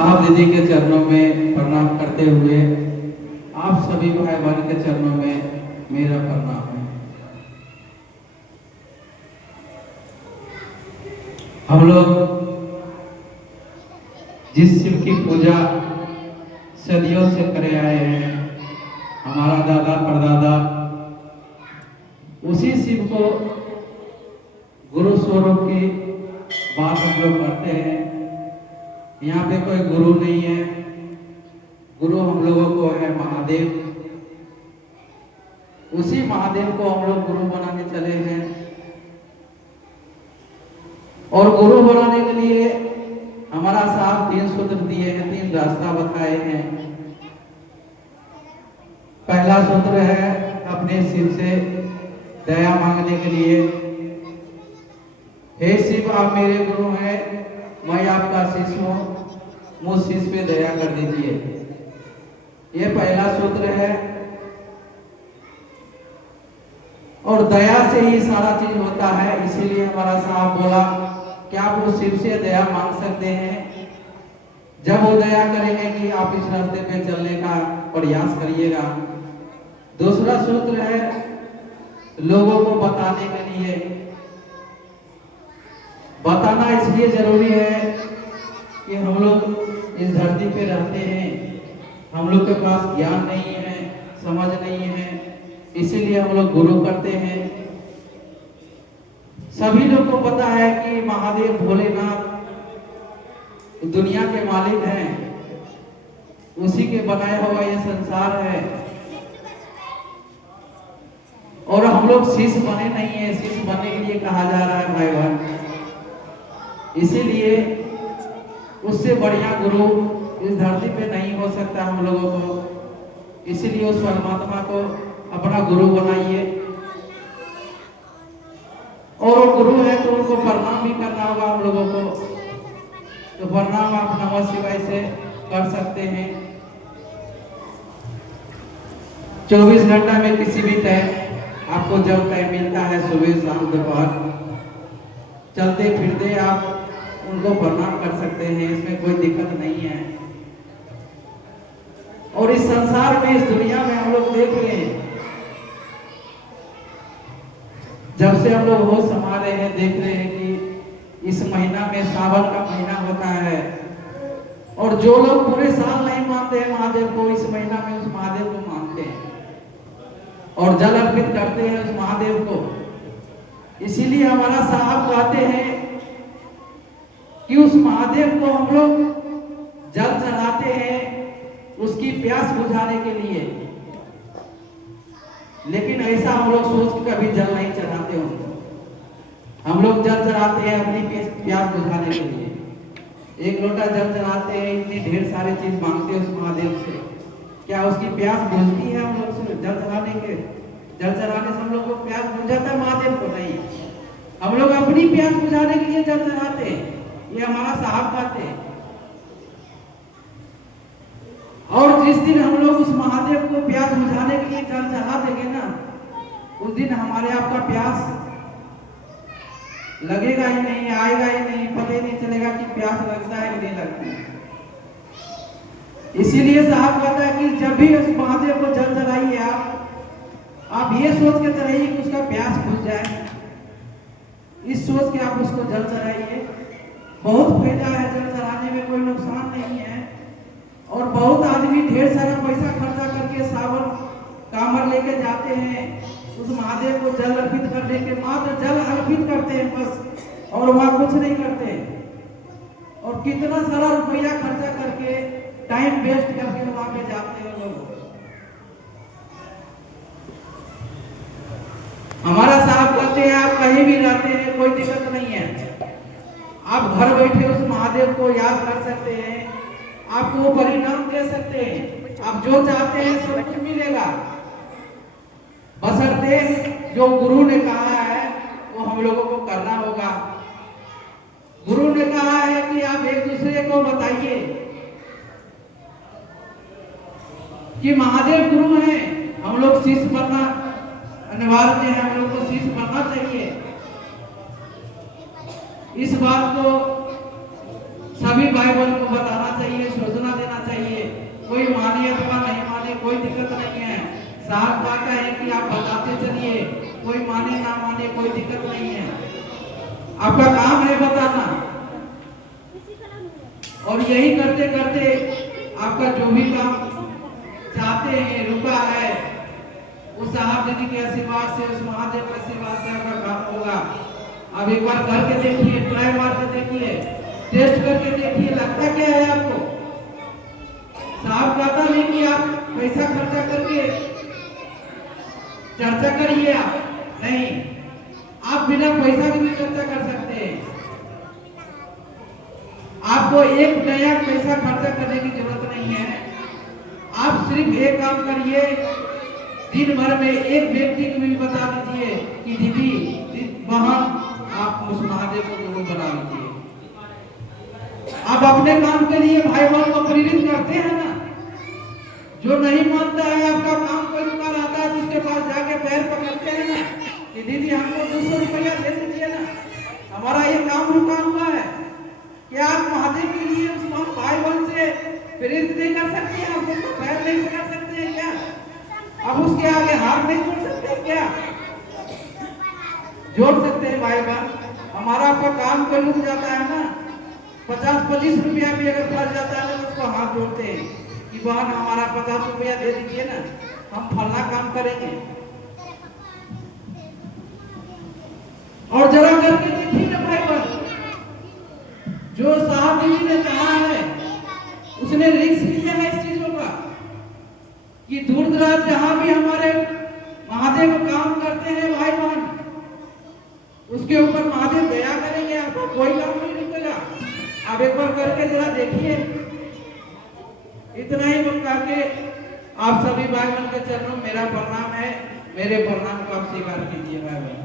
साहब दीदी के चरणों में प्रणाम करते हुए आप सभी भाई बहन के चरणों में मेरा प्रणाम है। हम लोग जिस शिव की पूजा सदियों से करे आए हैं, हमारा दादा परदादा उसी शिव को गुरु स्वरूप की बात हम लोग करते हैं। यहाँ पे कोई गुरु नहीं है, गुरु हम लोगों को है महादेव। उसी महादेव को हम लोग गुरु बनाने चले हैं और गुरु बनाने के लिए हमारा साहब 3 सूत्र दिए हैं, 3 रास्ता बताए हैं। पहला सूत्र है अपने शिव से दया मांगने के लिए, हे शिव आप मेरे गुरु हैं, मैं आपका शिष्य हूँ, मुझ शिष्य पे दया कर दीजिए। ये पहला सूत्र है और दया से ही सारा चीज होता है। इसीलिए हमारा साहब बोला कि आप उस शिव से दया मांग सकते हैं, जब वो दया करेंगे कि आप इस रास्ते पे चलने का प्रयास करिएगा। दूसरा सूत्र है लोगों को बताने के लिए। बताना इसलिए जरूरी है कि हम लोग इस धरती पे रहते हैं, हम लोग के पास ज्ञान नहीं है, समझ नहीं है, इसीलिए हम लोग गुरु करते हैं। सभी लोग को पता है कि महादेव भोलेनाथ दुनिया के मालिक हैं, उसी के बनाया हुआ ये संसार है और हम लोग शिष्य बने नहीं है, शिष्य बनने के लिए कहा जा रहा है भाई बहन। इसीलिए उससे बढ़िया गुरु इस धरती पे नहीं हो सकता हम लोगों को। इसीलिए उस परमात्मा को अपना गुरु बनाइए और वो गुरु है तो उनको प्रणाम भी करना होगा हम लोगों को। तो प्रणाम आप नमः शिवाय से कर सकते हैं। 24 घंटा में किसी भी टाइम आपको जब टाइम मिलता है, सुबह शाम दोपहर, चलते फिरते आप उनको प्रणाम कर सकते हैं, इसमें कोई दिक्कत नहीं है। और इस संसार में, इस दुनिया में हम लोग देख रहे हैं, जब से हम लोग होश संभाल रहे हैं, देख रहे हैं कि इस महीना में सावन का महीना होता है और जो लोग पूरे साल नहीं मानते हैं महादेव को, इस महीना में उस महादेव को मानते हैं और जल अर्पित करते हैं उस महादेव को। इसीलिए हमारा साहब कहते हैं कि उस महादेव को हम लोग जल चढ़ाते हैं उसकी प्यास बुझाने के लिए, लेकिन ऐसा हम लोग सोच के कभी जल नहीं चढ़ाते होंगे। हम लोग जल चढ़ाते हैं अपनी प्यास बुझाने के लिए। 1 लोटा जल चढ़ाते हैं, इतनी ढेर सारी चीज मांगते हैं उस महादेव से। क्या उसकी प्यास बुझती है हम लोग से जल चढ़ाने के? जल चढ़ाने से हम लोग को प्यास बुझाता है, महादेव को नहीं। हम लोग अपनी प्यास बुझाने के लिए जल चढ़ाते हैं, ये हमारा साहब कहते हैं। और जिस दिन हम लोग उस महादेव को प्यास बुझाने के लिए जल चढ़ा देंगे ना, उस दिन हमारे आपका प्यास लगेगा ही नहीं, आएगा ही नहीं, पता ही नहीं चलेगा कि प्यास लगता है कि नहीं लगता है। इसीलिए साहब कहता है कि जब भी उस महादेव को जल चढ़ाइए आप ये सोच के चढ़ाइए कि उसका प्यास बुझ जाए। इस सोच के आप उसको जल चढ़ाइए। बहुत फायदा है जल चढ़ाने में, कोई नुकसान नहीं है। और बहुत आदमी ढेर सारा पैसा खर्चा करके सावन कांवर लेके जाते हैं, उस महादेव को जल अर्पित करने के, मात्र जल अर्पित करते हैं बस, और वहां कुछ नहीं करते। और कितना सारा रुपया खर्चा करके, टाइम वेस्ट करके वहां पे जाते हैं लोग। हमारा साहब कहते हैं आप कहीं भी रहते हैं कोई दिक्कत नहीं है, आप घर बैठे उस महादेव को याद कर सकते हैं, आपको परिणाम दे सकते हैं, आप जो चाहते हैं सब कुछ मिलेगा। बशर्ते जो गुरु ने कहा है वो हम लोगों को करना होगा। गुरु ने कहा है कि आप एक दूसरे को बताइए कि महादेव गुरु हैं, हम लोग शिष्य बनना अनिवार्य है, हम लोग को शिष्य बनना चाहिए। इस बात को सभी भाई बहन को बताना चाहिए। जरूरत नहीं है। आपका काम है बताना, और यही करते करते आपका जो भी काम चाहते हैं रुका है, उस साहब दीदी के आशीर्वाद से, उस महादेव के आशीर्वाद से आपका काम होगा। अब एक बार करके देखिए, ट्राई मार के देखिए, टेस्ट करके देखिए, लगता क्या है आपको। साहब कहता नहीं कि आप पैसा खर्चा करके चर्चा करिए, आप नहीं, आप बिना पैसा के भी चर्चा कर सकते हैं। आपको एक नया पैसा खर्चा करने की जरूरत नहीं है। आप सिर्फ एक काम करिए, दिन भर में एक व्यक्ति को भी बता दीजिए कि दीदी बहन आप उस महादेव को जरूर बना लीजिए। आप अपने काम के लिए भाई बहन को प्रेरित करते हैं ना। जो नहीं मानता है आपका काम, कोई रुका रहता है जिसके पास जाके पैर पकड़ते हैं ना कि दीदी हमको 200 रुपया दे दीजिए ना, हमारा ये काम रुका हुआ है। क्या आप महादेव के लिए उस भाई बहन से प्रेरित नहीं कर सकते हैं? आप उसको पैर नहीं पकड़ सकते हैं क्या? अब उसके आगे हाथ नहीं जोड़ सकते क्या? जोड़ सकते हैं भाई बहन। हमारा आपका काम कोई रुक जाता है ना, 50-25 रुपया भी अगर फंस जाता है तो उसको हाथ जोड़ते हैं कि बहन हमारा 50 रुपया दे दीजिए ना, हम फलना काम करेंगे। और जरा करके देखिए ना भाई बहन, जो साहब दीदी ने कहा है उसने रिस्क लिया है इस चीजों का कि दूर दराज जहां भी हमारे महादेव काम करते हैं भाई बहन, उसके ऊपर महादेव दया करेंगे, आपको कोई काम नहीं रुकेगा। आप एक बार करके जरा देखिए। इतना ही बोल करके आप सभी भाई बहन के चरणों में मेरा प्रणाम है, मेरे प्रणाम को आप स्वीकार कीजिए भाई बहन।